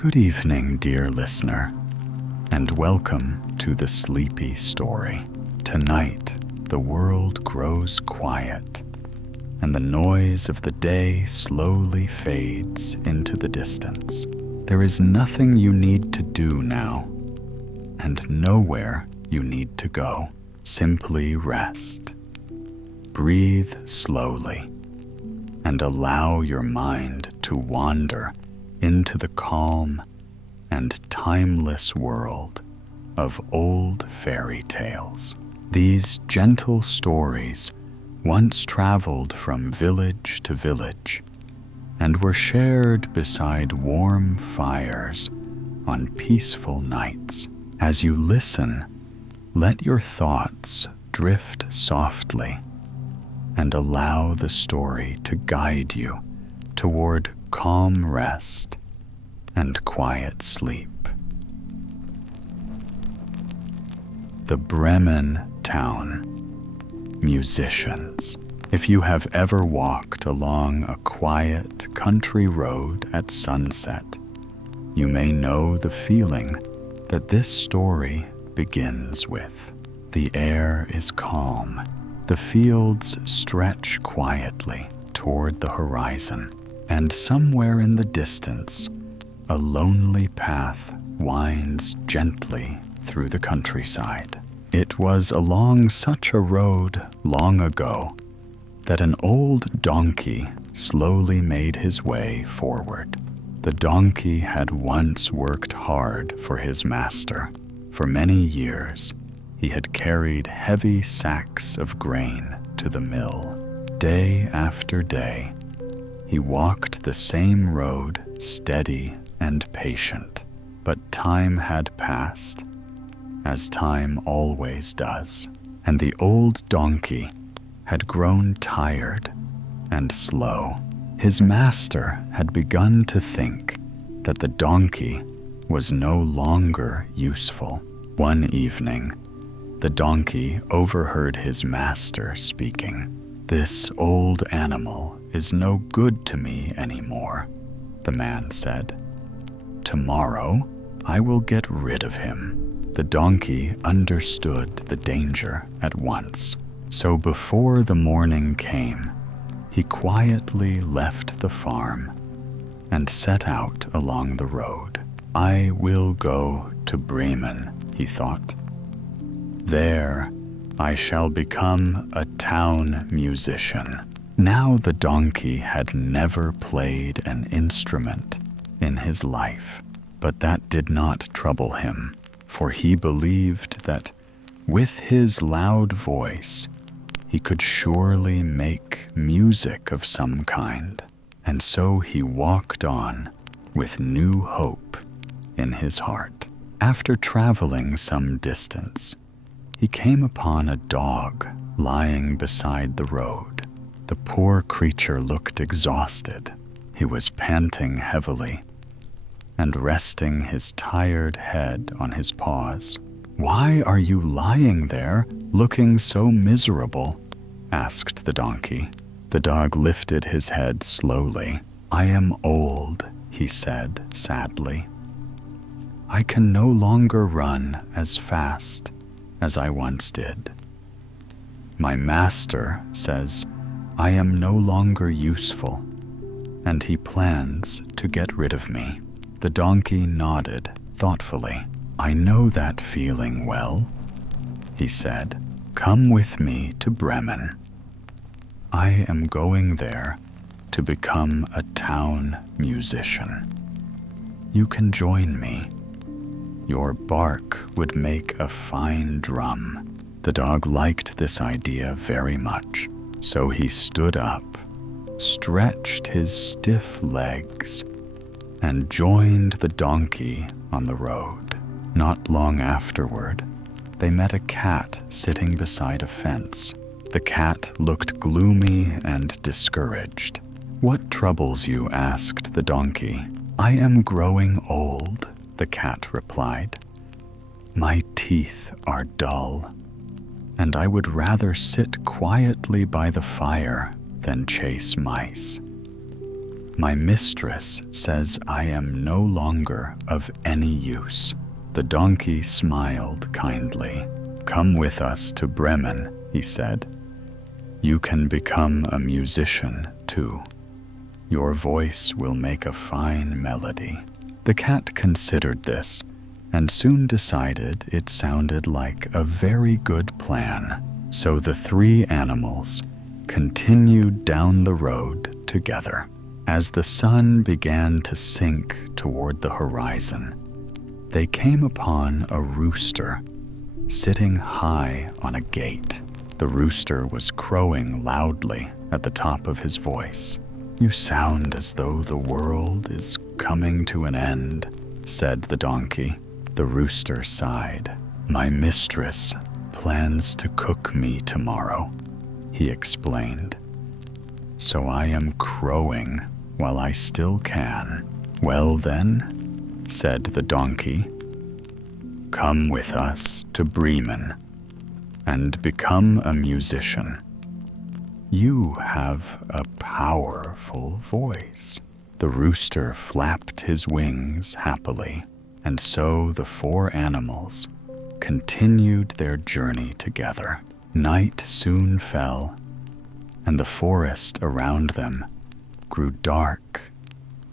Good evening, dear listener, and welcome to the Sleepy Story. Tonight, the world grows quiet, and the noise of the day slowly fades into the distance. There is nothing you need to do now, and nowhere you need to go. Simply rest. Breathe slowly, and allow your mind to wander into the calm and timeless world of old fairy tales. These gentle stories once traveled from village to village and were shared beside warm fires on peaceful nights. As you listen, let your thoughts drift softly and allow the story to guide you toward calm rest and quiet sleep. The Bremen town. Musicians. If you have ever walked along a quiet country road at sunset, you may know the feeling that this story begins with. The air is calm. The fields stretch quietly toward the horizon, and somewhere in the distance, a lonely path winds gently through the countryside. It was along such a road long ago that an old donkey slowly made his way forward. The donkey had once worked hard for his master. For many years, he had carried heavy sacks of grain to the mill. Day after day, he walked the same road, steady and patient. But time had passed, as time always does, and the old donkey had grown tired and slow. His master had begun to think that the donkey was no longer useful. One evening, the donkey overheard his master speaking. "This old animal is no good to me anymore," the man said. "Tomorrow, I will get rid of him." The donkey understood the danger at once. So before the morning came, he quietly left the farm and set out along the road. "I will go to Bremen," he thought. "There, I shall become a town musician." Now the donkey had never played an instrument in his life, but that did not trouble him, for he believed that with his loud voice, he could surely make music of some kind. And so he walked on with new hope in his heart. After traveling some distance, he came upon a dog lying beside the road. The poor creature looked exhausted. He was panting heavily and resting his tired head on his paws. "Why are you lying there, looking so miserable?" asked the donkey. The dog lifted his head slowly. "I am old," he said sadly. "I can no longer run as fast as I once did. My master says I am no longer useful, and he plans to get rid of me." The donkey nodded thoughtfully. "I know that feeling well," he said. "Come with me to Bremen. I am going there to become a town musician. You can join me. Your bark would make a fine drum." The dog liked this idea very much, so he stood up, stretched his stiff legs, and joined the donkey on the road. Not long afterward, they met a cat sitting beside a fence. The cat looked gloomy and discouraged. "What troubles you?" asked the donkey. "I am growing old," the cat replied. "My teeth are dull, and I would rather sit quietly by the fire than chase mice. My mistress says I am no longer of any use." The donkey smiled kindly. "Come with us to Bremen," he said. "You can become a musician too. Your voice will make a fine melody." The cat considered this and soon decided it sounded like a very good plan. So the three animals continued down the road together. As the sun began to sink toward the horizon, they came upon a rooster sitting high on a gate. The rooster was crowing loudly at the top of his voice. "You sound as though the world is coming to an end," said the donkey. The rooster sighed. "My mistress plans to cook me tomorrow," he explained. "So I am crowing while I still can." "Well then," said the donkey, "come with us to Bremen and become a musician. You have a powerful voice." The rooster flapped his wings happily, and so the four animals continued their journey together. Night soon fell, and the forest around them grew dark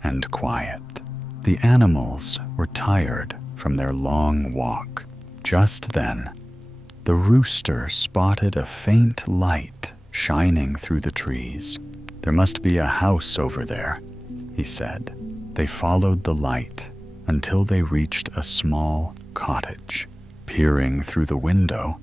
and quiet. The animals were tired from their long walk. Just then, the rooster spotted a faint light shining through the trees. "There must be a house over there," he said. They followed the light until they reached a small cottage. Peering through the window,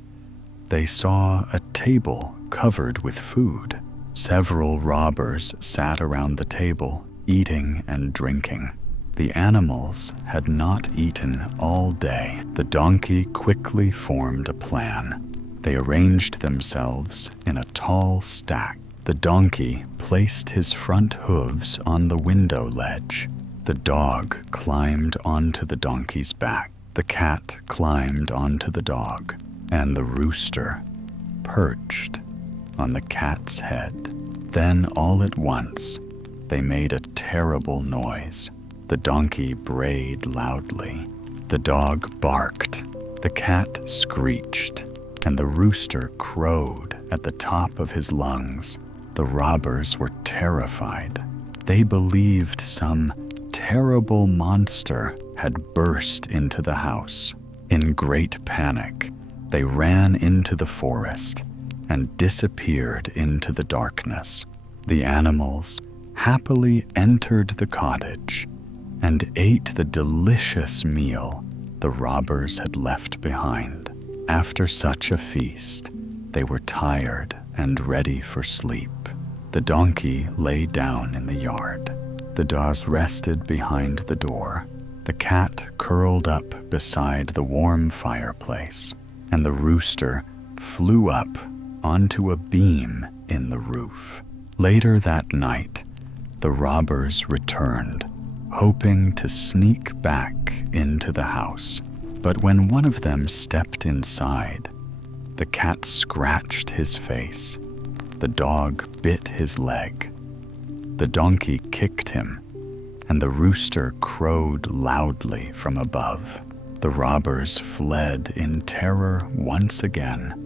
they saw a table covered with food. Several robbers sat around the table, eating and drinking. The animals had not eaten all day. The donkey quickly formed a plan. They arranged themselves in a tall stack. The donkey placed his front hooves on the window ledge. The dog climbed onto the donkey's back. The cat climbed onto the dog, and the rooster perched on the cat's head. Then all at once, they made a terrible noise. The donkey brayed loudly. The dog barked. The cat screeched, and the rooster crowed at the top of his lungs. The robbers were terrified. They believed some terrible monster had burst into the house. In great panic, they ran into the forest and disappeared into the darkness. The animals happily entered the cottage and ate the delicious meal the robbers had left behind. After such a feast, they were tired and ready for sleep. The donkey lay down in the yard. The dogs rested behind the door. The cat curled up beside the warm fireplace, and the rooster flew up onto a beam in the roof. Later that night, the robbers returned, hoping to sneak back into the house. But when one of them stepped inside, the cat scratched his face. The dog bit his leg. The donkey kicked him, and the rooster crowed loudly from above. The robbers fled in terror once again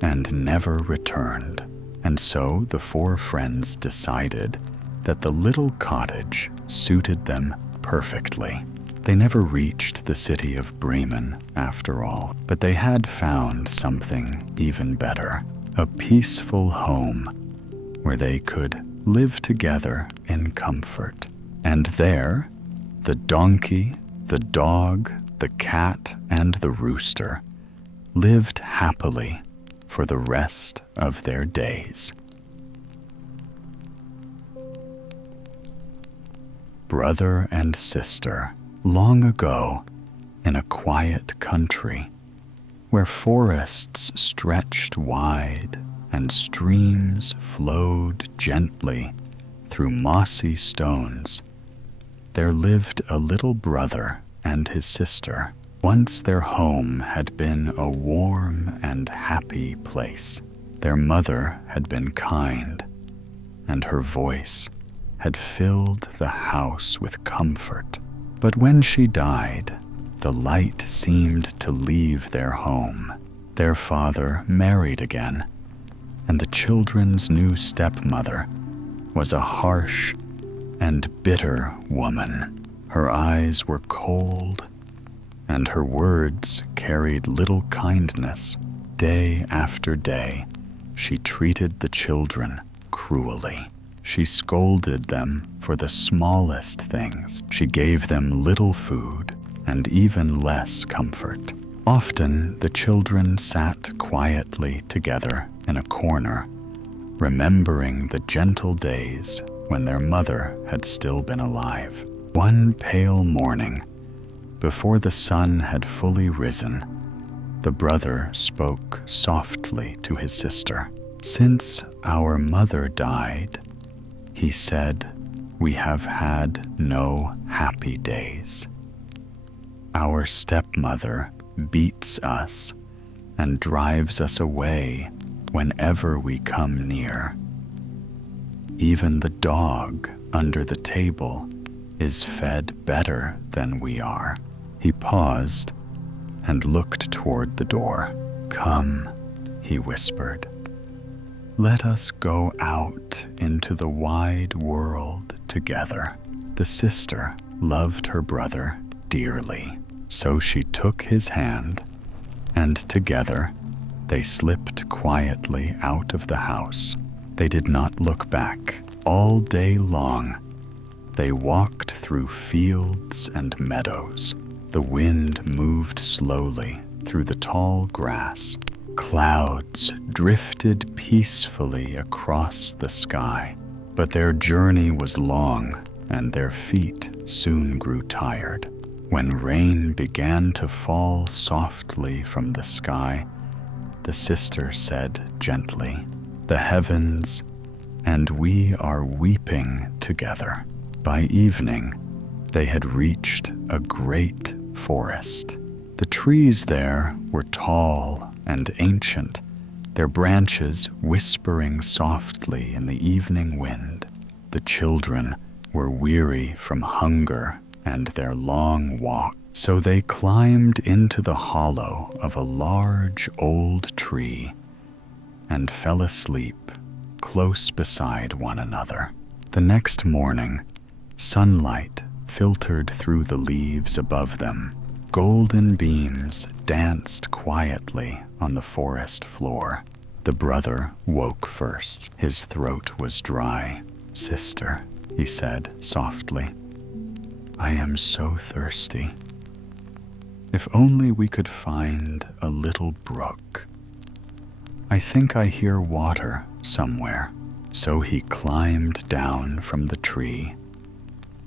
and never returned. And so the four friends decided that the little cottage suited them perfectly. They never reached the city of Bremen, after all, but they had found something even better, a peaceful home where they could live together in comfort. And there, the donkey, the dog, the cat, and the rooster lived happily for the rest of their days. Brother and sister, long ago, in a quiet country, where forests stretched wide and streams flowed gently through mossy stones, there lived a little brother and his sister. Once their home had been a warm and happy place. Their mother had been kind, and her voice had filled the house with comfort. But when she died, the light seemed to leave their home. Their father married again, and the children's new stepmother was a harsh and bitter woman. Her eyes were cold, and her words carried little kindness. Day after day, she treated the children cruelly. She scolded them for the smallest things. She gave them little food and even less comfort. Often the children sat quietly together in a corner, remembering the gentle days when their mother had still been alive. One pale morning, before the sun had fully risen, the brother spoke softly to his sister. "Since our mother died," he said, "we have had no happy days. Our stepmother beats us and drives us away whenever we come near. Even the dog under the table is fed better than we are." He paused and looked toward the door. "Come," he whispered. "Let us go out into the wide world together." The sister loved her brother dearly, so she took his hand, and together they slipped quietly out of the house. They did not look back. All day long, they walked through fields and meadows. The wind moved slowly through the tall grass. Clouds drifted peacefully across the sky, but their journey was long, and their feet soon grew tired. When rain began to fall softly from the sky, the sister said gently, "The heavens and we are weeping together." By evening, they had reached a great forest. The trees there were tall and ancient, their branches whispering softly in the evening wind. The children were weary from hunger and their long walk, so they climbed into the hollow of a large old tree and fell asleep close beside one another. The next morning, sunlight filtered through the leaves above them. Golden beams danced quietly on the forest floor. The brother woke first. His throat was dry. "Sister," he said softly, "I am so thirsty. If only we could find a little brook. I think I hear water somewhere." So he climbed down from the tree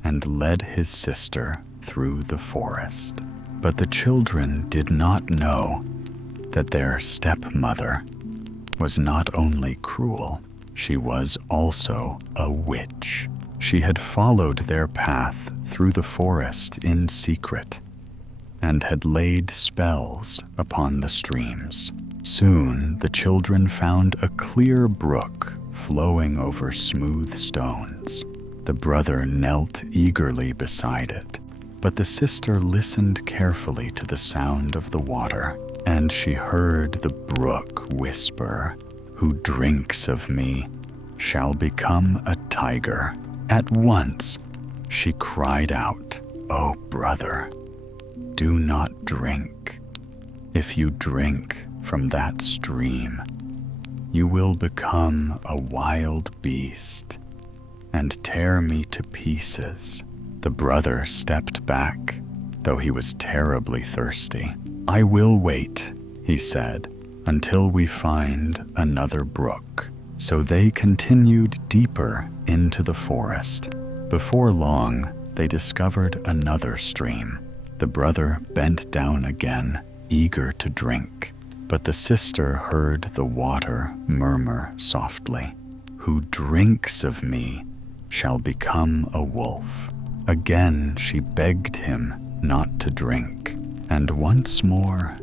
and led his sister through the forest. But the children did not know that their stepmother was not only cruel, she was also a witch. She had followed their path through the forest in secret and had laid spells upon the streams. Soon the children found a clear brook flowing over smooth stones. The brother knelt eagerly beside it, but the sister listened carefully to the sound of the water, and she heard the brook whisper, "Who drinks of me shall become a tiger." At once, she cried out, "Oh, brother, do not drink. If you drink from that stream, you will become a wild beast and tear me to pieces." The brother stepped back, though he was terribly thirsty. "I will wait," he said, "until we find another brook." So they continued deeper into the forest. Before long, they discovered another stream. The brother bent down again, eager to drink, but the sister heard the water murmur softly, "Who drinks of me shall become a wolf." Again she begged him not to drink, and once more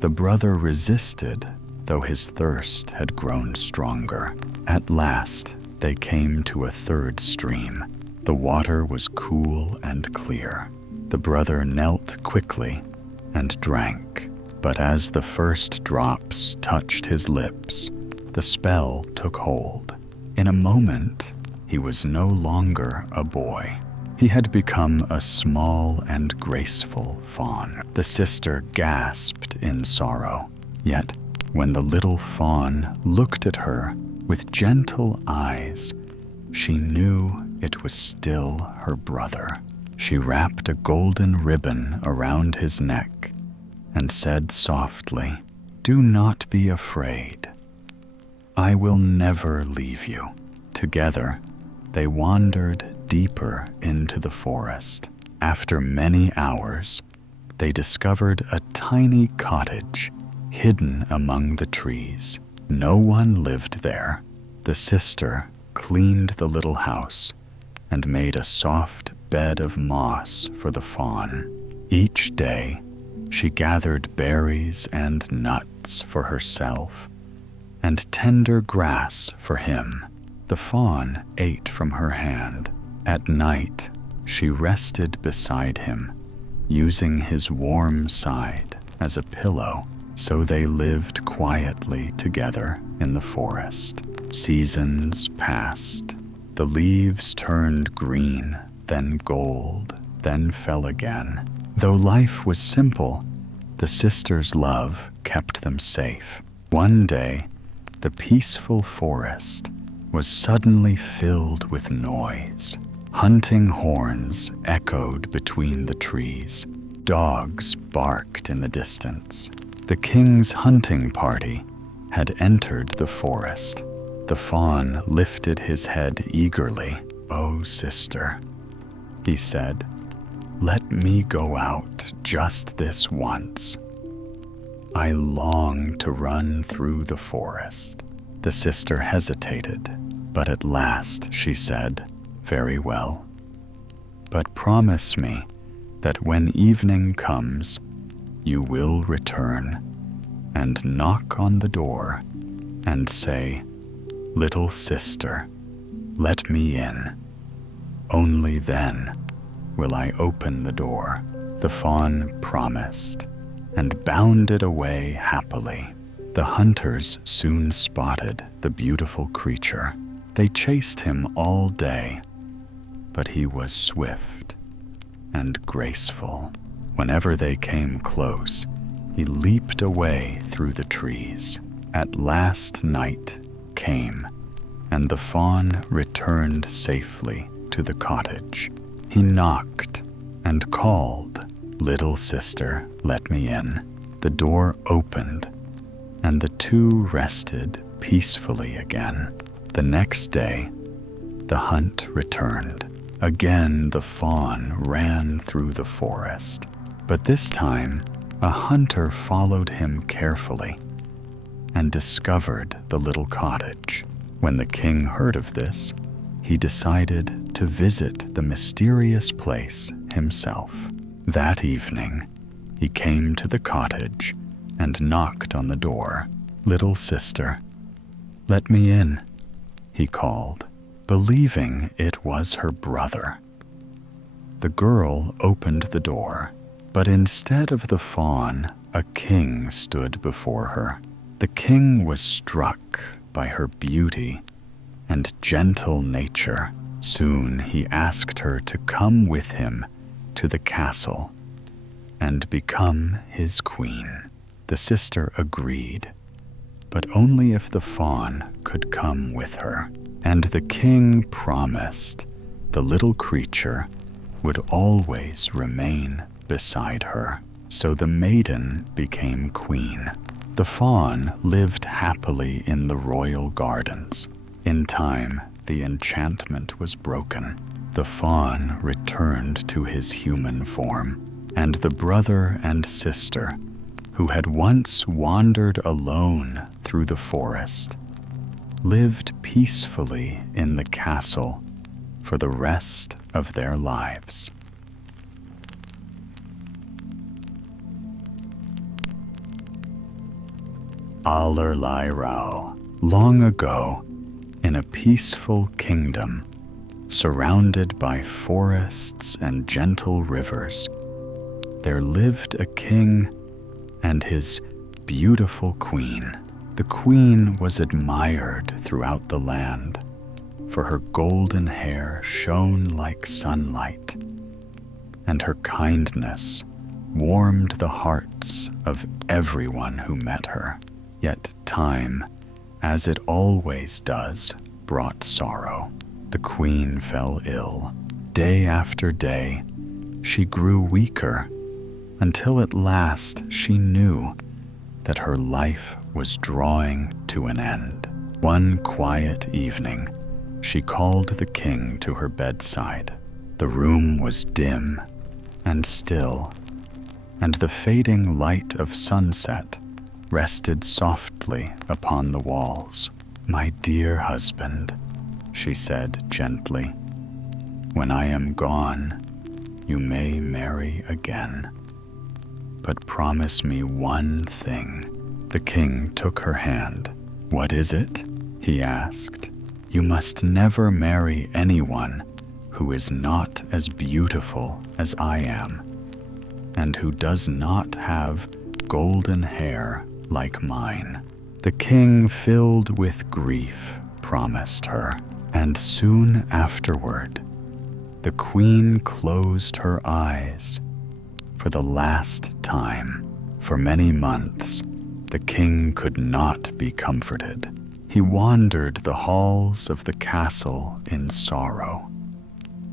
the brother resisted, though his thirst had grown stronger. At last they came to a third stream. The water was cool and clear. The brother knelt quickly and drank, but as the first drops touched his lips, the spell took hold. In a moment, he was no longer a boy. He had become a small and graceful fawn. The sister gasped in sorrow. Yet, when the little fawn looked at her with gentle eyes, she knew it was still her brother. She wrapped a golden ribbon around his neck and said softly, "Do not be afraid. I will never leave you." Together, they wandered deeper into the forest. After many hours, they discovered a tiny cottage hidden among the trees. No one lived there. The sister cleaned the little house and made a soft bed of moss for the fawn. Each day, she gathered berries and nuts for herself and tender grass for him. The fawn ate from her hand. At night, she rested beside him, using his warm side as a pillow. So they lived quietly together in the forest. Seasons passed. The leaves turned green, then gold, then fell again. Though life was simple, the sisters' love kept them safe. One day, the peaceful forest was suddenly filled with noise. Hunting horns echoed between the trees. Dogs barked in the distance. The king's hunting party had entered the forest. The fawn lifted his head eagerly. "Oh, sister," he said, "let me go out just this once. I long to run through the forest." The sister hesitated, but at last she said, "Very well. But promise me that when evening comes, you will return and knock on the door and say, 'Little sister, let me in.' Only then will I open the door." The fawn promised and bounded away happily. The hunters soon spotted the beautiful creature. They chased him all day, but he was swift and graceful. Whenever they came close, he leaped away through the trees. At last night came, and the fawn returned safely to the cottage. He knocked and called, "Little sister, let me in." The door opened, and the two rested peacefully again. The next day, the hunt returned. Again, the fawn ran through the forest, but this time, a hunter followed him carefully and discovered the little cottage. When the king heard of this, he decided to visit the mysterious place himself. That evening, he came to the cottage and knocked on the door. "Little sister, let me in," he called, believing it was her brother. The girl opened the door, but instead of the fawn, a king stood before her. The king was struck by her beauty and gentle nature. Soon he asked her to come with him to the castle and become his queen. The sister agreed, but only if the fawn could come with her. And the king promised the little creature would always remain beside her. So the maiden became queen. The fawn lived happily in the royal gardens. In time, the enchantment was broken. The fawn returned to his human form, and the brother and sister, who had once wandered alone through the forest, lived peacefully in the castle for the rest of their lives. Allerleirauh. Long ago, in a peaceful kingdom, surrounded by forests and gentle rivers, there lived a king and his beautiful queen. The queen was admired throughout the land, for her golden hair shone like sunlight, and her kindness warmed the hearts of everyone who met her. Yet time, as it always does, brought sorrow. The queen fell ill. Day after day, she grew weaker, until at last she knew that her life was drawing to an end. One quiet evening, she called the king to her bedside. The room was dim and still, and the fading light of sunset rested softly upon the walls. "My dear husband," she said gently, "when I am gone, you may marry again. But promise me one thing." The king took her hand. "What is it?" he asked. "You must never marry anyone who is not as beautiful as I am, and who does not have golden hair like mine." The king, filled with grief, promised her, and soon afterward, the queen closed her eyes for the last time. For many months, the king could not be comforted. He wandered the halls of the castle in sorrow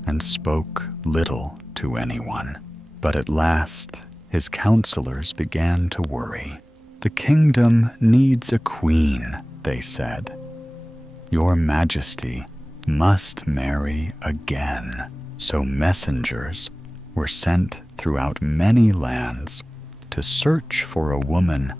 and spoke little to anyone. But at last, his counselors began to worry. "The kingdom needs a queen," they said. "Your Majesty must marry again." So messengers were sent throughout many lands to search for a woman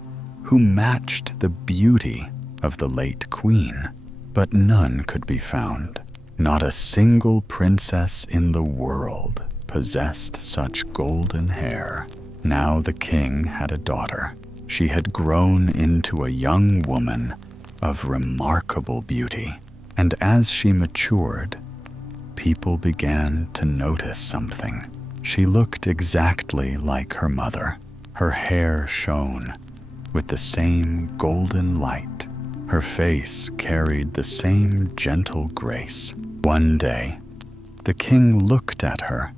who matched the beauty of the late queen. But none could be found. Not a single princess in the world possessed such golden hair. Now the king had a daughter. She had grown into a young woman of remarkable beauty, and as she matured, people began to notice something. She looked exactly like her mother. Her hair shone with the same golden light. Her face carried the same gentle grace. One day, the king looked at her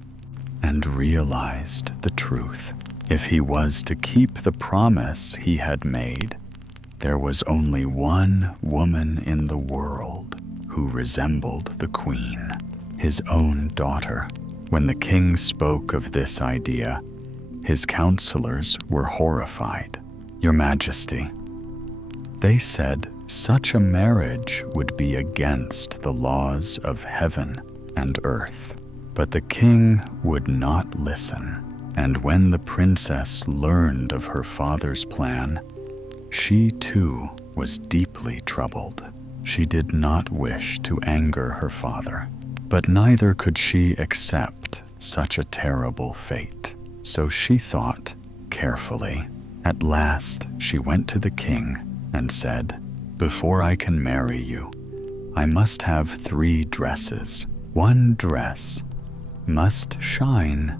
and realized the truth. If he was to keep the promise he had made, there was only one woman in the world who resembled the queen, his own daughter. When the king spoke of this idea, his counselors were horrified. "Your Majesty," they said, "such a marriage would be against the laws of heaven and earth." But the king would not listen, and when the princess learned of her father's plan, she too was deeply troubled. She did not wish to anger her father, but neither could she accept such a terrible fate. So she thought carefully. At last she went to the king and said, "Before I can marry you, I must have 3 dresses. One dress must shine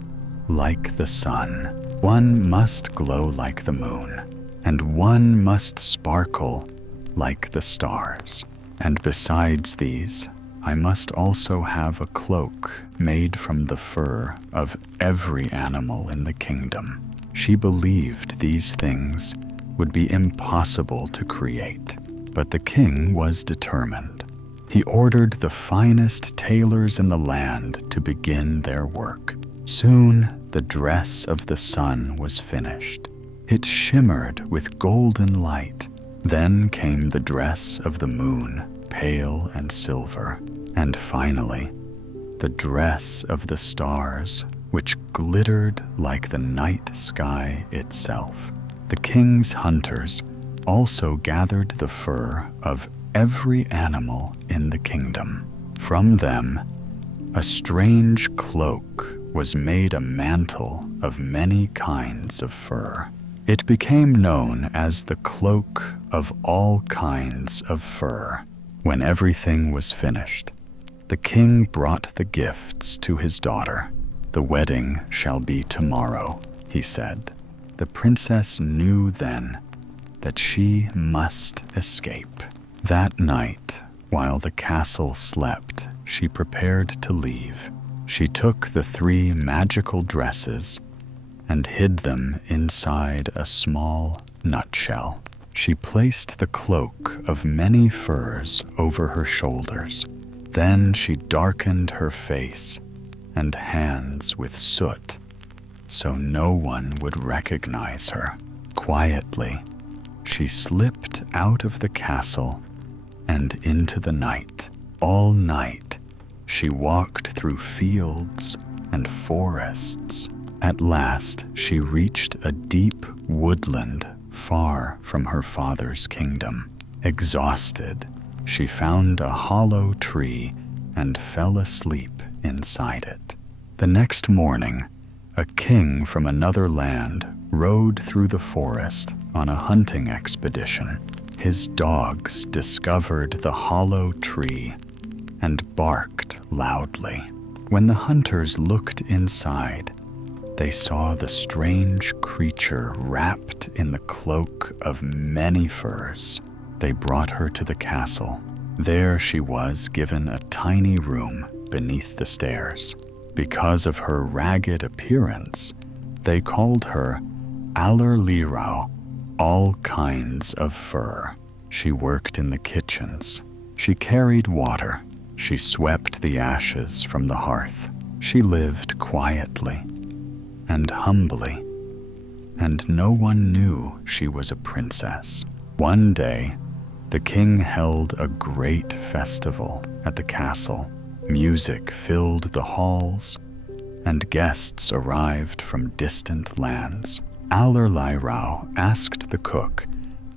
like the sun, one must glow like the moon, and one must sparkle like the stars. And besides these, I must also have a cloak made from the fur of every animal in the kingdom." She believed these things would be impossible to create, but the king was determined. He ordered the finest tailors in the land to begin their work. Soon the dress of the sun was finished. It shimmered with golden light. Then came the dress of the moon, pale and silver, and finally, the dress of the stars, which glittered like the night sky itself. The king's hunters also gathered the fur of every animal in the kingdom. From them, a strange cloak was made, a mantle of many kinds of fur. It became known as the cloak of all kinds of fur. When everything was finished, The king brought the gifts to his daughter. "The wedding shall be tomorrow," he said. The princess knew then that she must escape. That night, while the castle slept, she prepared to leave. She took the 3 magical dresses and hid them inside a small nutshell. She placed the cloak of many furs over her shoulders. Then she darkened her face and hands with soot so no one would recognize her. Quietly, she slipped out of the castle and into the night. All night, she walked through fields and forests. At last, she reached a deep woodland far from her father's kingdom. Exhausted, she found a hollow tree and fell asleep inside it. The next morning, a king from another land rode through the forest on a hunting expedition. His dogs discovered the hollow tree and barked loudly. When the hunters looked inside, they saw the strange creature wrapped in the cloak of many furs. They brought her to the castle. There she was given a tiny room beneath the stairs. Because of her ragged appearance, they called her Allerleirauh, all kinds of fur. She worked in the kitchens. She carried water. She swept the ashes from the hearth. She lived quietly and humbly, and no one knew she was a princess. One day, the king held a great festival at the castle. Music filled the halls, and guests arrived from distant lands. Allerleirauh asked the cook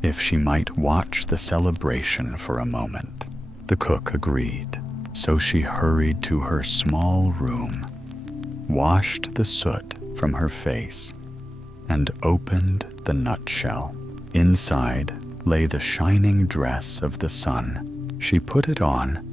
if she might watch the celebration for a moment. The cook agreed, so she hurried to her small room, washed the soot from her face, and opened the nutshell. Inside lay the shining dress of the sun. She put it on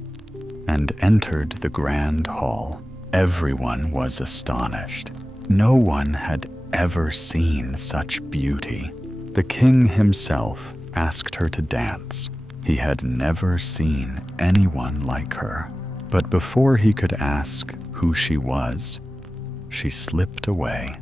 and entered the grand hall. Everyone was astonished. No one had ever seen such beauty. The king himself asked her to dance. He had never seen anyone like her. But before he could ask who she was, she slipped away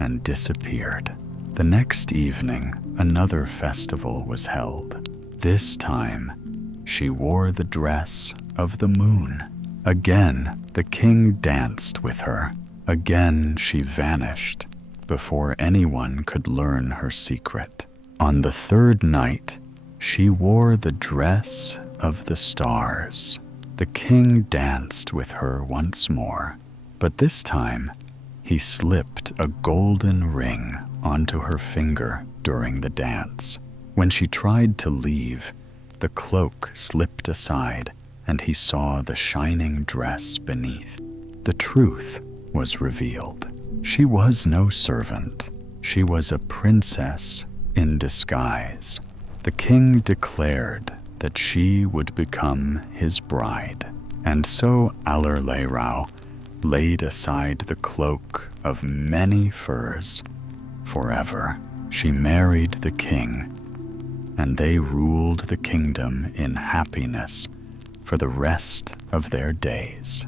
and disappeared. The next evening, another festival was held. This time, she wore the dress of the moon. Again, the king danced with her. Again, she vanished before anyone could learn her secret. On the 3rd night, she wore the dress of the stars. The king danced with her once more, but this time, he slipped a golden ring onto her finger during the dance. When she tried to leave, the cloak slipped aside, and he saw the shining dress beneath. The truth was revealed. She was no servant. She was a princess in disguise. The king declared that she would become his bride, and so Allerleirauh laid aside the cloak of many furs forever. She married the king, and they ruled the kingdom in happiness for the rest of their days.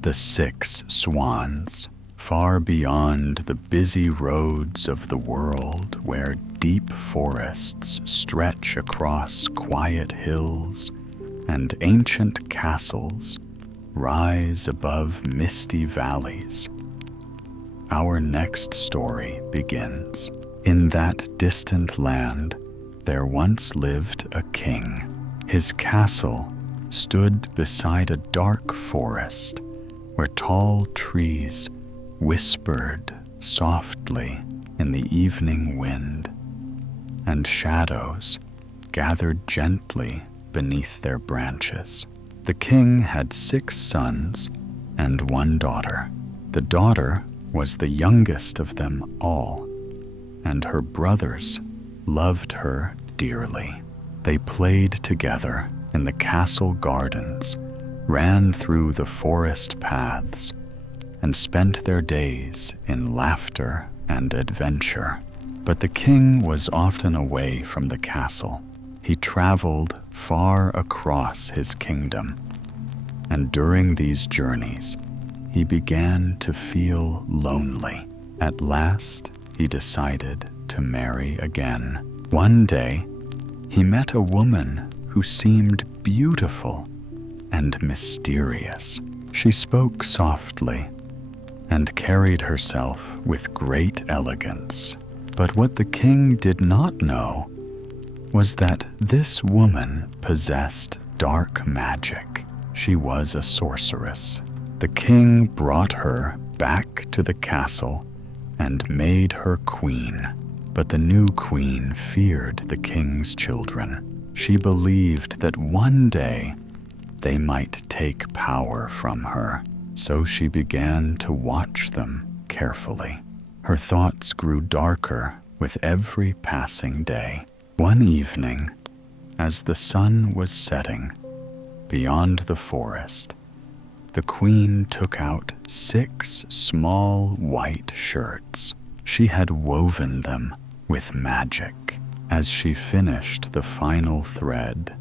The Six Swans. Far beyond the busy roads of the world, where deep forests stretch across quiet hills and ancient castles rise above misty valleys, our next story begins. In that distant land, there once lived a king. His castle stood beside a dark forest where tall trees whispered softly in the evening wind, and shadows gathered gently beneath their branches. The king had 6 sons and 1 daughter. The daughter was the youngest of them all, and her brothers loved her dearly. They played together in the castle gardens, ran through the forest paths, and spent their days in laughter and adventure. But the king was often away from the castle. He traveled far across his kingdom, and during these journeys, he began to feel lonely. At last, he decided to marry again. One day, he met a woman who seemed beautiful and mysterious. She spoke softly and carried herself with great elegance. But what the king did not know was that this woman possessed dark magic. She was a sorceress. The king brought her back to the castle and made her queen. But the new queen feared the king's children. She believed that one day they might take power from her. So she began to watch them carefully. Her thoughts grew darker with every passing day. One evening, as the sun was setting beyond the forest, the queen took out 6 small white shirts. She had woven them with magic. As she finished the final thread,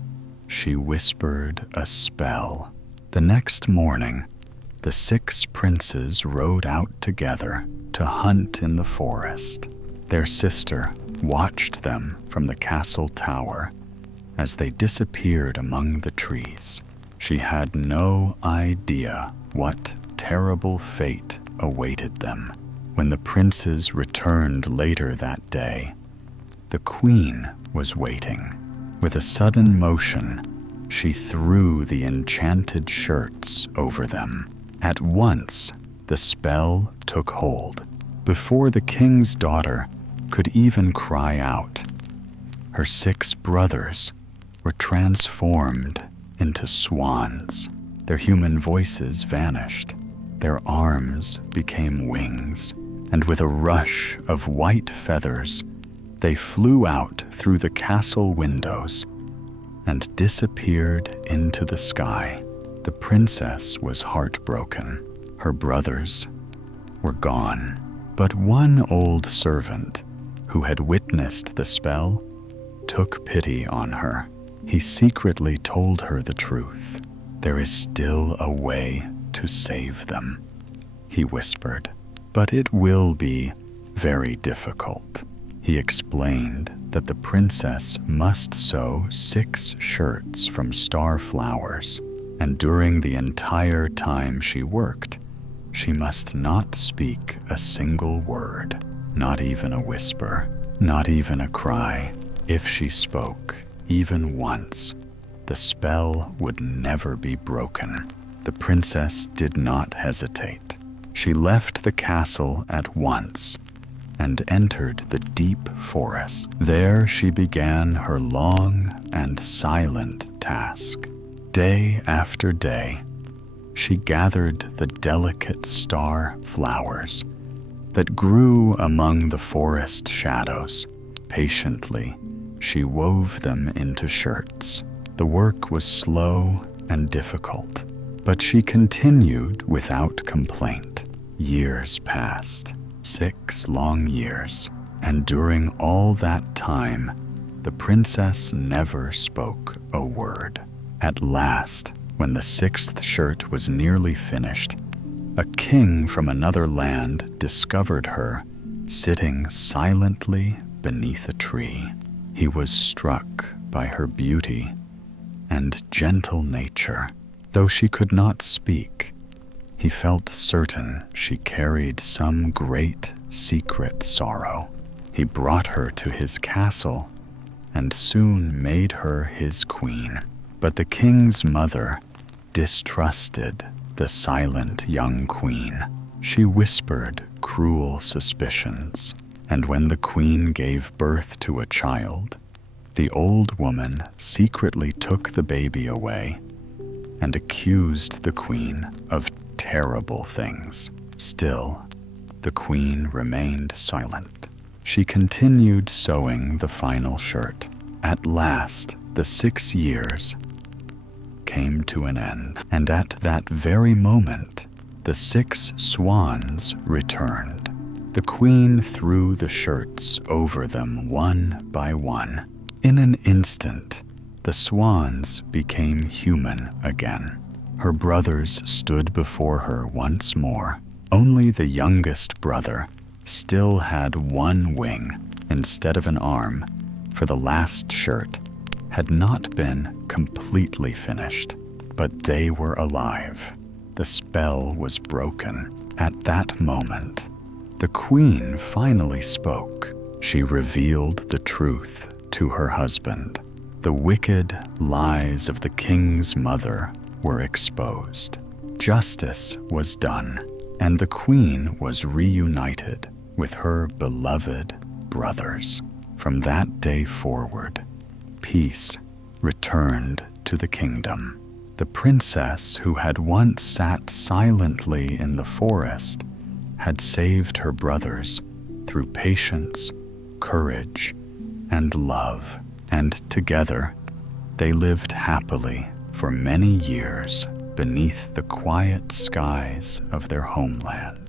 she whispered a spell. The next morning, the 6 princes rode out together to hunt in the forest. Their sister watched them from the castle tower as they disappeared among the trees. She had no idea what terrible fate awaited them. When the princes returned later that day, the queen was waiting. With a sudden motion, she threw the enchanted shirts over them. At once, the spell took hold. Before the king's daughter could even cry out, her 6 brothers were transformed into swans. Their human voices vanished. Their arms became wings, and with a rush of white feathers, they flew out through the castle windows and disappeared into the sky. The princess was heartbroken. Her brothers were gone. But one old servant who had witnessed the spell took pity on her. He secretly told her the truth. "There is still a way to save them," he whispered. "But it will be very difficult." He explained that the princess must sew 6 shirts from star flowers, and during the entire time she worked, she must not speak a single word, not even a whisper, not even a cry. If she spoke even once, the spell would never be broken. The princess did not hesitate. She left the castle at once and entered the deep forest. There she began her long and silent task. Day after day, she gathered the delicate star flowers that grew among the forest shadows. Patiently, she wove them into shirts. The work was slow and difficult, but she continued without complaint. Years passed, 6 long years, and during all that time, the princess never spoke a word. At last, when the 6th shirt was nearly finished, a king from another land discovered her sitting silently beneath a tree. He was struck by her beauty and gentle nature. Though she could not speak, he felt certain she carried some great secret sorrow. He brought her to his castle and soon made her his queen. But the king's mother distrusted the silent young queen. She whispered cruel suspicions, and when the queen gave birth to a child, the old woman secretly took the baby away and accused the queen of terrible things. Still, the queen remained silent. She continued sewing the final shirt. At last, The 6 years came to an end, and at that very moment, the 6 swans returned. The queen threw the shirts over them one by one. In an instant, the swans became human again. Her brothers stood before her once more. Only the youngest brother still had one wing instead of an arm, for the last shirt had not been completely finished. But they were alive. The spell was broken. At that moment, the queen finally spoke. She revealed the truth to her husband. The wicked lies of the king's mother were exposed. Justice was done, and the queen was reunited with her beloved brothers. From that day forward, peace returned to the kingdom. The princess who had once sat silently in the forest had saved her brothers through patience, courage, and love, and together they lived happily for many years beneath the quiet skies of their homeland.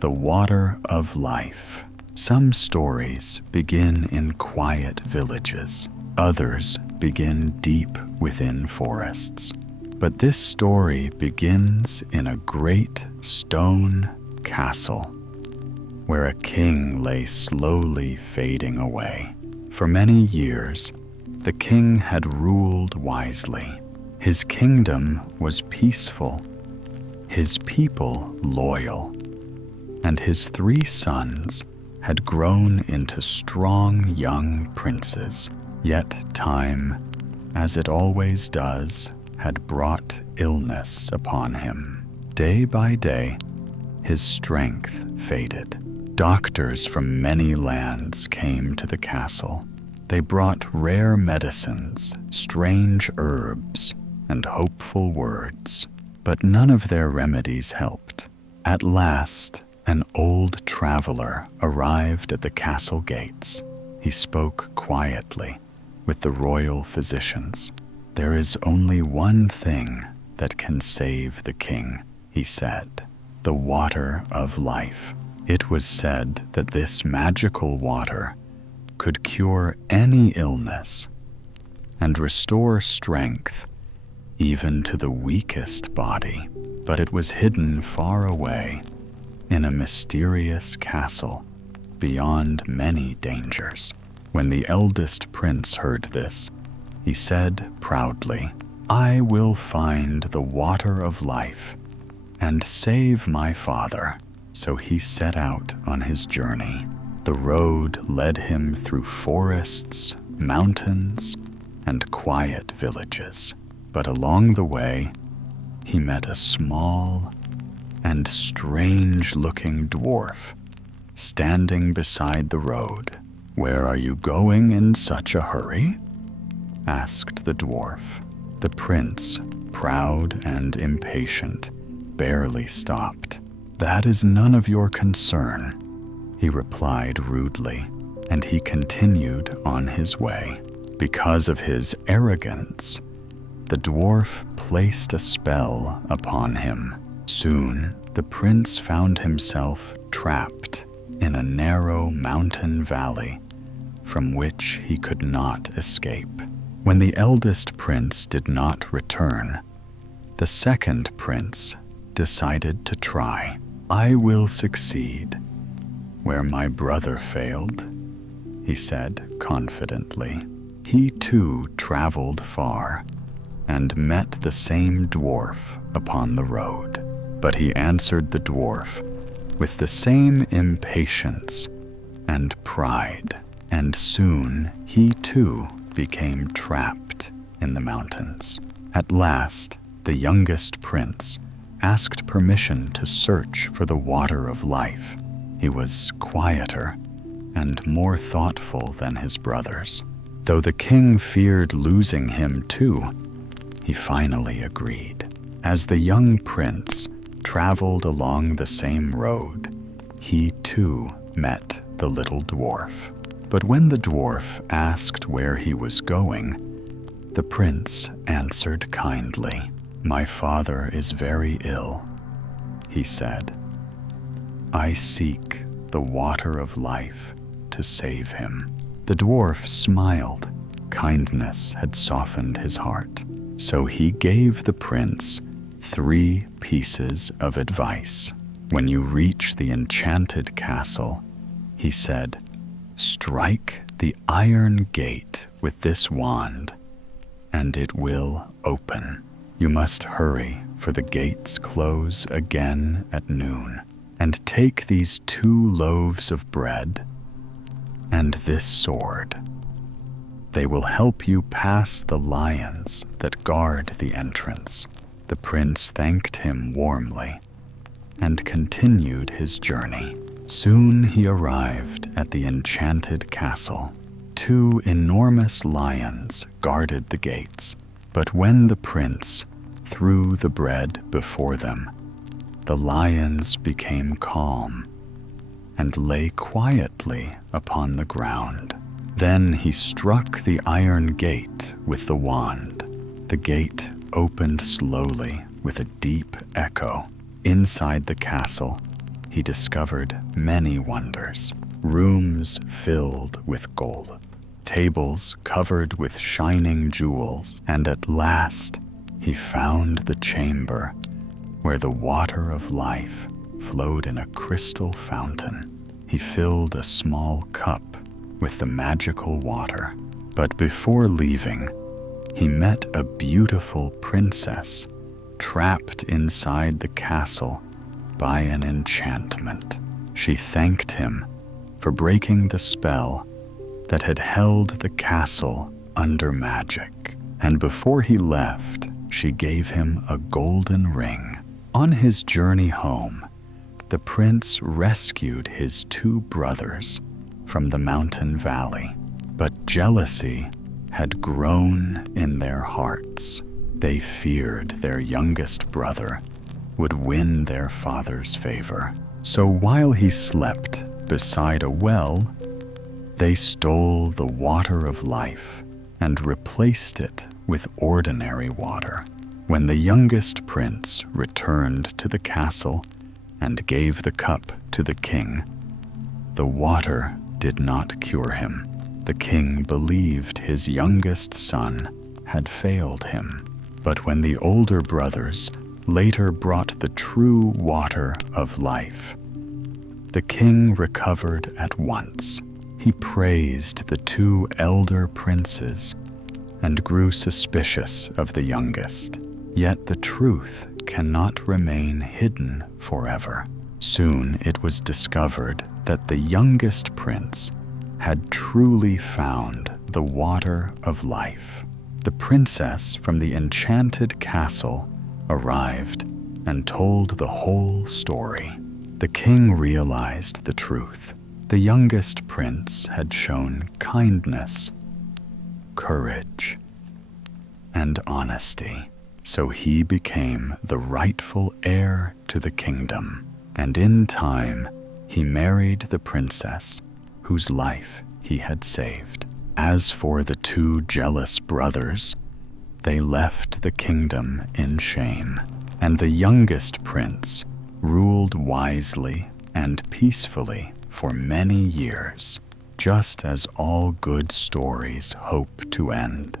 The water of life. Some stories begin in quiet villages. Others begin deep within forests. But this story begins in a great stone castle, where a king lay slowly fading away. For many years, the king had ruled wisely. His kingdom was peaceful, his people loyal, and his 3 sons had grown into strong young princes. Yet time, as it always does, had brought illness upon him. Day by day, his strength faded. Doctors from many lands came to the castle. They brought rare medicines, strange herbs, and hopeful words, but none of their remedies helped. At last, an old traveler arrived at the castle gates. He spoke quietly with the royal physicians. "There is only one thing that can save the king," he said, "the water of life." It was said that this magical water could cure any illness and restore strength even to the weakest body. But it was hidden far away in a mysterious castle beyond many dangers. When the eldest prince heard this, he said proudly, "I will find the water of life and save my father." So he set out on his journey. The road led him through forests, mountains, and quiet villages. But along the way, he met a small and strange-looking dwarf standing beside the road. "Where are you going in such a hurry?" asked the dwarf. The prince, proud and impatient, barely stopped. "That is none of your concern," he replied rudely, and he continued on his way. Because of his arrogance, the dwarf placed a spell upon him. Soon, the prince found himself trapped in a narrow mountain valley from which he could not escape. When the eldest prince did not return, the second prince decided to try. "I will succeed where my brother failed," he said confidently. He too traveled far and met the same dwarf upon the road. But he answered the dwarf with the same impatience and pride, and soon he too became trapped in the mountains. At last, the youngest prince asked permission to search for the water of life. He was quieter and more thoughtful than his brothers. Though the king feared losing him too, he finally agreed. As the young prince traveled along the same road, he too met the little dwarf. But when the dwarf asked where he was going, the prince answered kindly. "My father is very ill," he said. "I seek the water of life to save him." The dwarf smiled. Kindness had softened his heart. So he gave the prince 3 pieces of advice. "When you reach the enchanted castle," he said, "strike the iron gate with this wand, and it will open. You must hurry, for the gates close again at noon. And take these 2 loaves of bread and this sword. They will help you pass the lions that guard the entrance." The prince thanked him warmly and continued his journey. Soon he arrived at the enchanted castle. 2 enormous lions guarded the gates, but when the prince threw the bread before them, the lions became calm and lay quietly upon the ground. Then he struck the iron gate with the wand. The gate opened slowly with a deep echo. Inside the castle, he discovered many wonders. Rooms filled with gold, tables covered with shining jewels, and at last he found the chamber where the water of life flowed in a crystal fountain. He filled a small cup with the magical water, but before leaving, he met a beautiful princess trapped inside the castle by an enchantment. She thanked him for breaking the spell that had held the castle under magic, and before he left, she gave him a golden ring. On his journey home, the prince rescued his 2 brothers from the mountain valley, but jealousy had grown in their hearts. They feared their youngest brother would win their father's favor. So while he slept beside a well, they stole the water of life and replaced it with ordinary water. When the youngest prince returned to the castle and gave the cup to the king, the water did not cure him. The king believed his youngest son had failed him. But when the older brothers later brought the true water of life, the king recovered at once. He praised the 2 elder princes and grew suspicious of the youngest. Yet the truth cannot remain hidden forever. Soon it was discovered that the youngest prince had truly found the water of life. The princess from the enchanted castle arrived and told the whole story. The king realized the truth. The youngest prince had shown kindness, courage, and honesty. So he became the rightful heir to the kingdom, and in time he married the princess whose life he had saved. As for the 2 jealous brothers, they left the kingdom in shame, and the youngest prince ruled wisely and peacefully for many years, just as all good stories hope to end.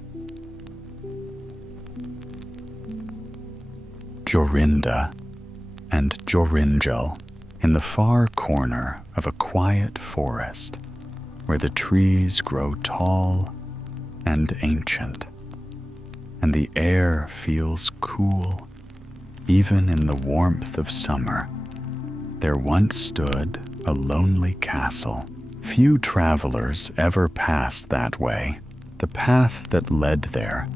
Jorinda and Joringel in the far corner of a quiet forest where the trees grow tall and ancient, and the air feels cool even in the warmth of summer. There once stood a lonely castle. Few travelers ever passed that way. The path that led there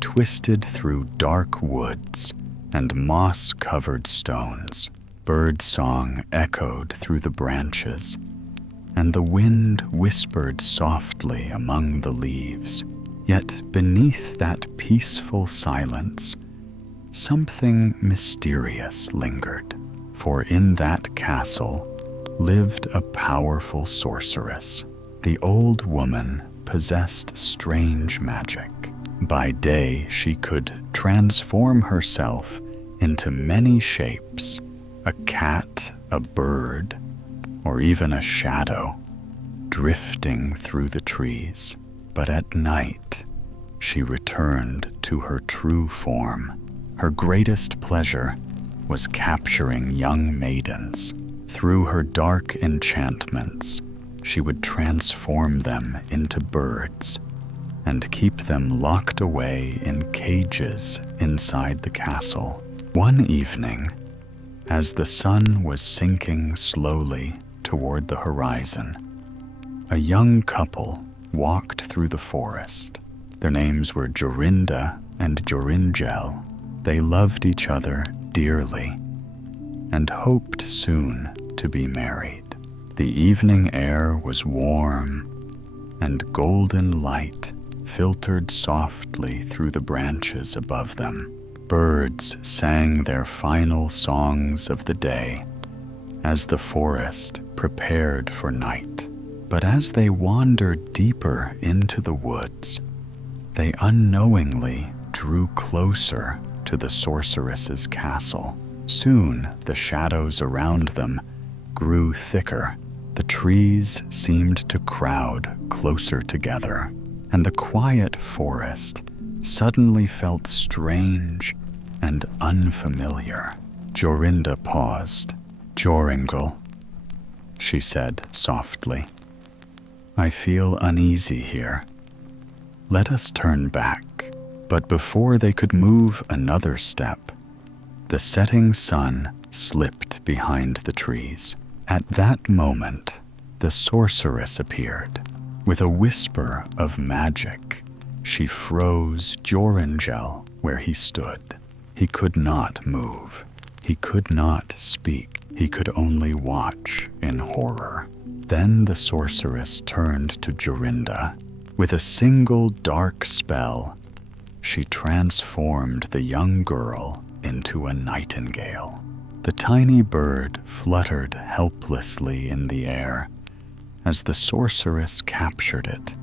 twisted through dark woods and moss-covered stones. Birdsong echoed through the branches, and the wind whispered softly among the leaves. Yet beneath that peaceful silence, something mysterious lingered. For in that castle lived a powerful sorceress. The old woman possessed strange magic. By day, she could transform herself into many shapes: a cat, a bird, or even a shadow, drifting through the trees. But at night, she returned to her true form. Her greatest pleasure was capturing young maidens. Through her dark enchantments, she would transform them into birds and keep them locked away in cages inside the castle. One evening, as the sun was sinking slowly toward the horizon, a young couple walked through the forest. Their names were Jorinda and Joringel. They loved each other dearly and hoped soon to be married. The evening air was warm, and golden light filtered softly through the branches above them. Birds sang their final songs of the day as the forest prepared for night. But as they wandered deeper into the woods, they unknowingly drew closer to the sorceress's castle. Soon, the shadows around them grew thicker. The trees seemed to crowd closer together, and the quiet forest suddenly felt strange and unfamiliar. Jorinda paused. "Joringel," she said softly, "I feel uneasy here. Let us turn back." But before they could move another step, the setting sun slipped behind the trees. At that moment, the sorceress appeared. With a whisper of magic, she froze Joringel where he stood. He could not move. He could not speak. He could only watch in horror. Then the sorceress turned to Jorinda. With a single dark spell, she transformed the young girl into a nightingale. The tiny bird fluttered helplessly in the air as the sorceress captured it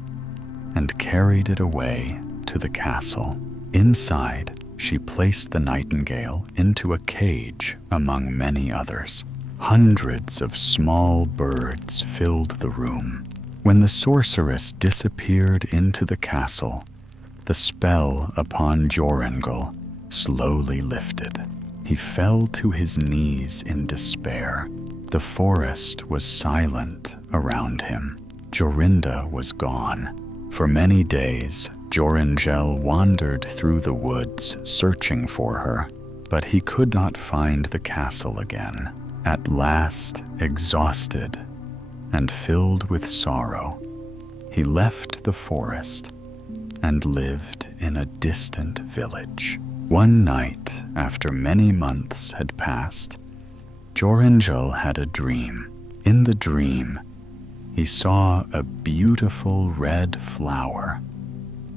and carried it away to the castle. Inside, she placed the nightingale into a cage among many others. Hundreds of small birds filled the room. When the sorceress disappeared into the castle, the spell upon Joringel slowly lifted. He fell to his knees in despair. The forest was silent around him. Jorinda was gone. For many days, Joringel wandered through the woods searching for her, but he could not find the castle again. At last, exhausted and filled with sorrow, he left the forest and lived in a distant village. One night, after many months had passed, Joringel had a dream. In the dream, he saw a beautiful red flower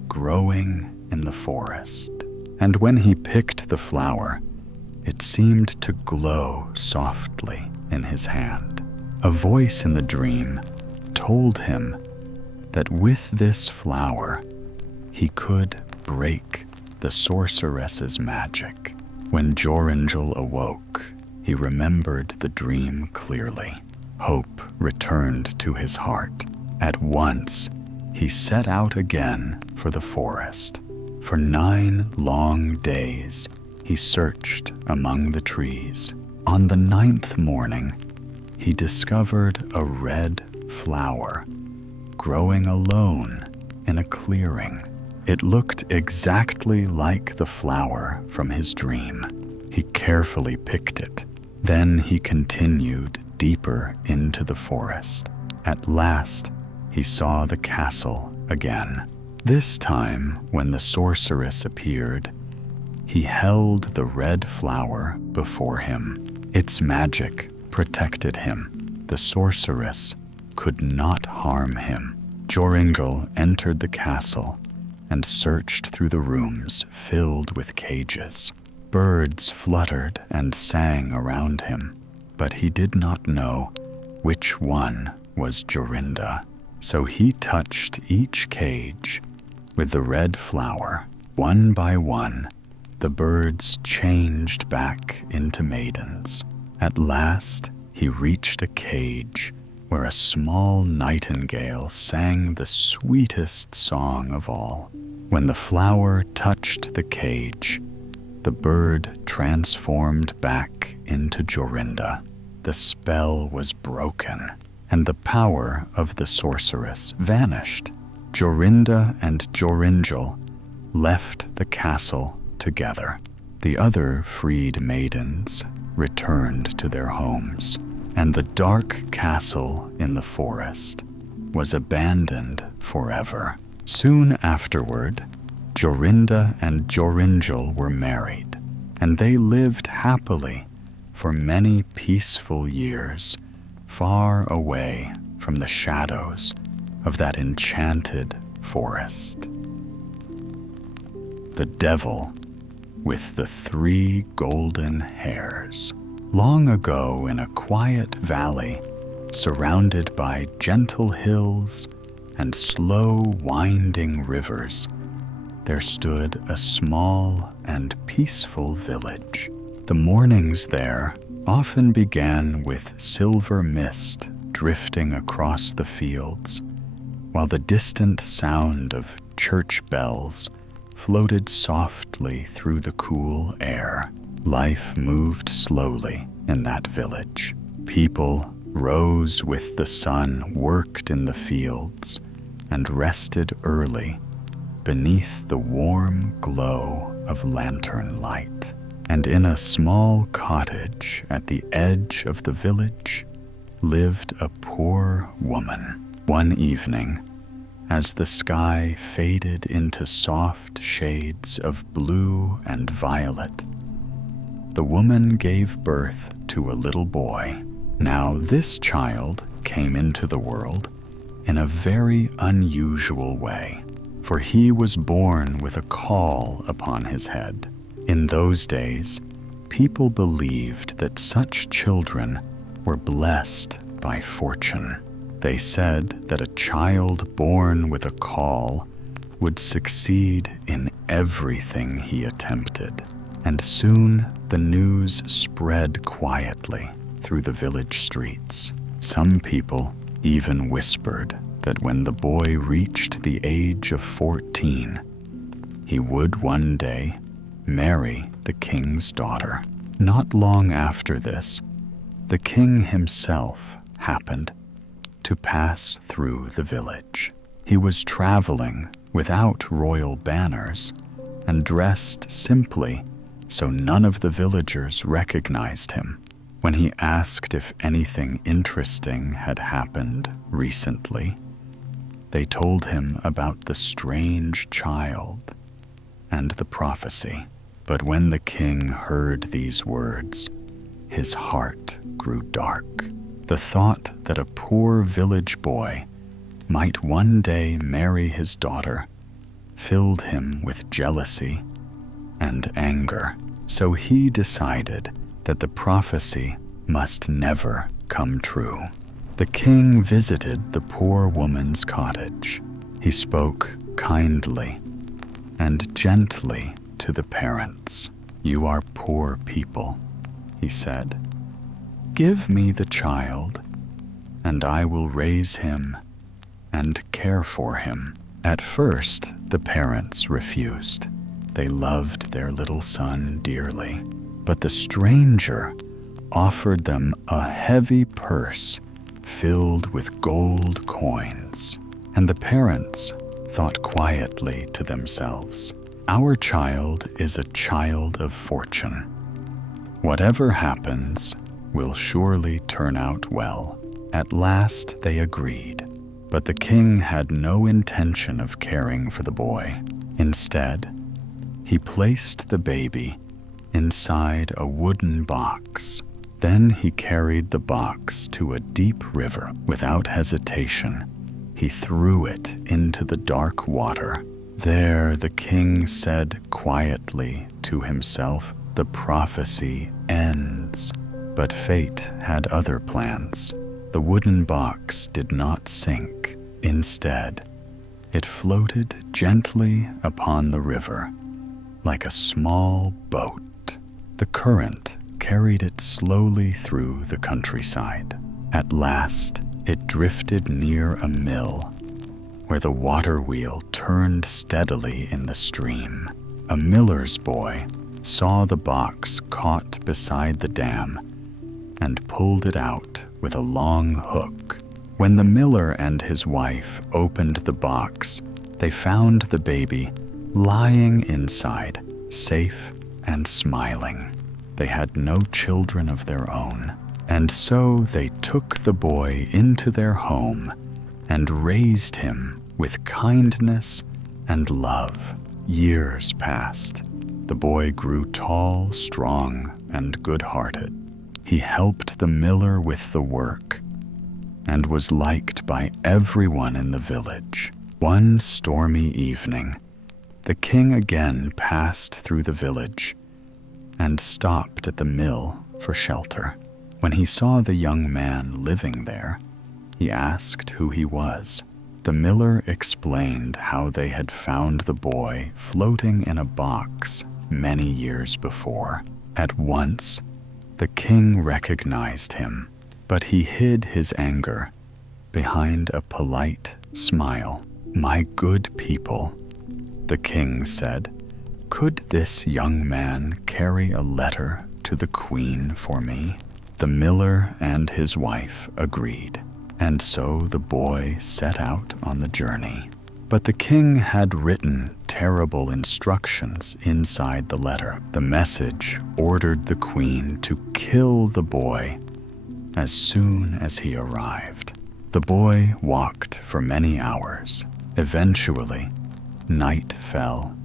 growing in the forest. And when he picked the flower, it seemed to glow softly in his hand. A voice in the dream told him that with this flower, he could break the sorceress's magic. When Joringel awoke, he remembered the dream clearly. Hope returned to his heart. At once, he set out again for the forest. For 9 long days, he searched among the trees. On the 9th morning, he discovered a red flower growing alone in a clearing. It looked exactly like the flower from his dream. He carefully picked it. Then he continued deeper into the forest. At last, he saw the castle again. This time, when the sorceress appeared, he held the red flower before him. Its magic protected him. The sorceress could not harm him. Joringel entered the castle and searched through the rooms filled with cages. Birds fluttered and sang around him, but he did not know which one was Jorinda. So he touched each cage with the red flower. One by one, the birds changed back into maidens. At last, he reached a cage where a small nightingale sang the sweetest song of all. When the flower touched the cage, the bird transformed back into Jorinda. The spell was broken, and the power of the sorceress vanished. Jorinda and Joringel left the castle together. The other freed maidens returned to their homes, and the dark castle in the forest was abandoned forever. Soon afterward, Jorinda and Joringel were married, and they lived happily for many peaceful years, far away from the shadows of that enchanted forest. The Devil with the 3 golden hairs. Long ago, in a quiet valley, surrounded by gentle hills and slow winding rivers, there stood a small and peaceful village. The mornings there often began with silver mist drifting across the fields, while the distant sound of church bells floated softly through the cool air. Life moved slowly in that village. People rose with the sun, worked in the fields, and rested early beneath the warm glow of lantern light. And in a small cottage at the edge of the village lived a poor woman. One evening, as the sky faded into soft shades of blue and violet, the woman gave birth to a little boy. Now this child came into the world in a very unusual way, for he was born with a caul upon his head. In those days, people believed that such children were blessed by fortune. They said that a child born with a caul would succeed in everything he attempted. And soon the news spread quietly through the village streets. Some people even whispered that when the boy reached the age of 14, he would one day marry the king's daughter. Not long after this, the king himself happened to pass through the village. He was traveling without royal banners and dressed simply, so none of the villagers recognized him. When he asked if anything interesting had happened recently, they told him about the strange child and the prophecy. But when the king heard these words, his heart grew dark. The thought that a poor village boy might one day marry his daughter filled him with jealousy and anger. So he decided that the prophecy must never come true. The king visited the poor woman's cottage. He spoke kindly and gently to the parents. "You are poor people," he said. "Give me the child, and I will raise him and care for him." At first, the parents refused. They loved their little son dearly, but the stranger offered them a heavy purse filled with gold coins. And the parents thought quietly to themselves, "Our child is a child of fortune. Whatever happens will surely turn out well." At last they agreed, but the king had no intention of caring for the boy. Instead, he placed the baby inside a wooden box. Then he carried the box to a deep river. Without hesitation, he threw it into the dark water. There the king said quietly to himself, "The prophecy ends." But fate had other plans. The wooden box did not sink. Instead, it floated gently upon the river, like a small boat. The current carried it slowly through the countryside. At last, it drifted near a mill, where the water wheel turned steadily in the stream. A miller's boy saw the box caught beside the dam and pulled it out with a long hook. When the miller and his wife opened the box, they found the baby lying inside, safe and smiling. They had no children of their own, and so they took the boy into their home and raised him with kindness and love. Years passed. The boy grew tall, strong, and good-hearted. He helped the miller with the work and was liked by everyone in the village. One stormy evening, the king again passed through the village and stopped at the mill for shelter. When he saw the young man living there, he asked who he was. The miller explained how they had found the boy floating in a box many years before. At once, the king recognized him, but he hid his anger behind a polite smile. "My good people," the king said, "could this young man carry a letter to the queen for me?" The miller and his wife agreed, and so the boy set out on the journey. But the king had written terrible instructions inside the letter. The message ordered the queen to kill the boy as soon as he arrived. The boy walked for many hours. Eventually, night fell,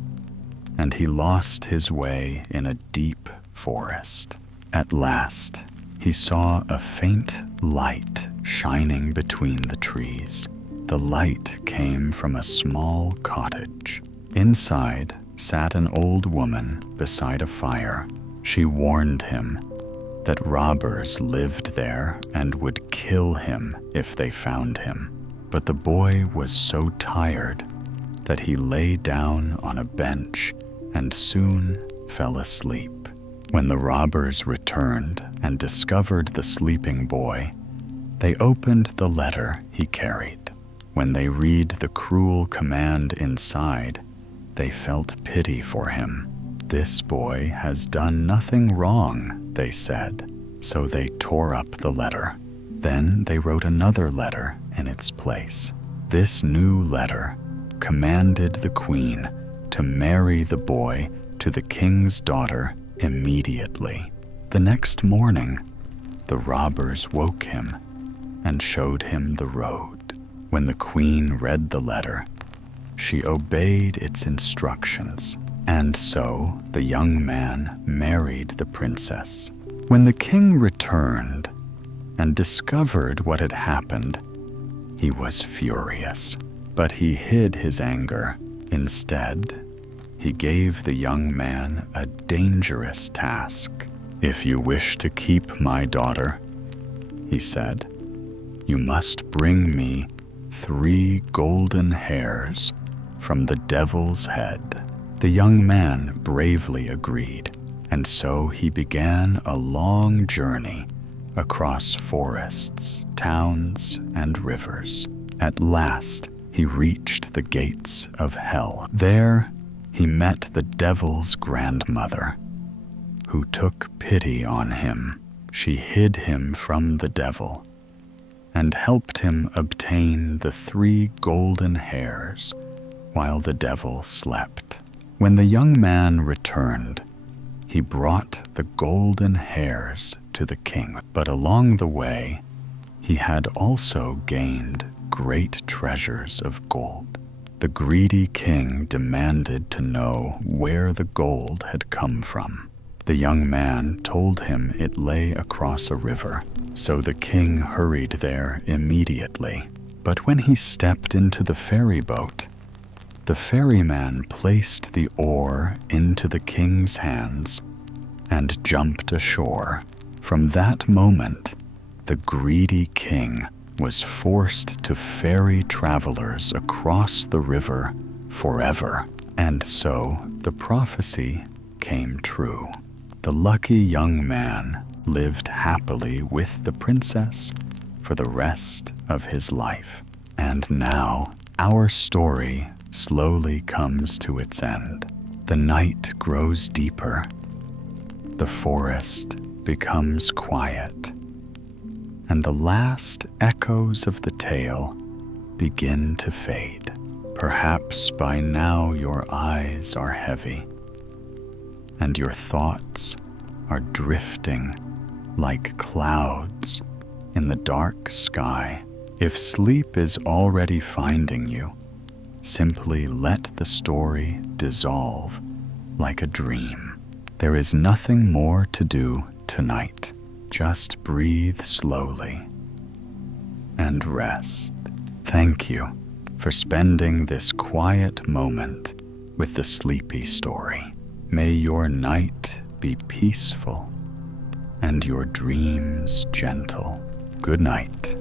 and he lost his way in a deep forest. At last, he saw a faint light shining between the trees. The light came from a small cottage. Inside sat an old woman beside a fire. She warned him that robbers lived there and would kill him if they found him. But the boy was so tired that he lay down on a bench and soon fell asleep. When the robbers returned and discovered the sleeping boy, they opened the letter he carried. When they read the cruel command inside, they felt pity for him. "This boy has done nothing wrong," they said. So they tore up the letter. Then they wrote another letter in its place. This new letter commanded the queen to marry the boy to the king's daughter immediately. The next morning, the robbers woke him and showed him the road. When the queen read the letter, she obeyed its instructions, and so the young man married the princess. When the king returned and discovered what had happened, he was furious, but he hid his anger. Instead, he gave the young man a dangerous task. "If you wish to keep my daughter," he said, "you must bring me 3 golden hairs from the devil's head." The young man bravely agreed, and so he began a long journey across forests, towns, and rivers. At last, he reached the gates of hell. There, he met the devil's grandmother, who took pity on him. She hid him from the devil and helped him obtain the 3 golden hairs while the devil slept. When the young man returned, he brought the golden hairs to the king, but along the way, he had also gained great treasures of gold. The greedy king demanded to know where the gold had come from. The young man told him it lay across a river, so the king hurried there immediately. But when he stepped into the ferry boat, the ferryman placed the oar into the king's hands and jumped ashore. From that moment, the greedy king was forced to ferry travelers across the river forever, and so the prophecy came true. The lucky young man lived happily with the princess for the rest of his life. And now our story slowly comes to its end. The night grows deeper. The forest becomes quiet. And the last echoes of the tale begin to fade. Perhaps by now your eyes are heavy, and your thoughts are drifting like clouds in the dark sky. If sleep is already finding you, simply let the story dissolve like a dream. There is nothing more to do tonight. Just breathe slowly and rest. Thank you for spending this quiet moment with the sleepy story. May your night be peaceful and your dreams gentle. Good night.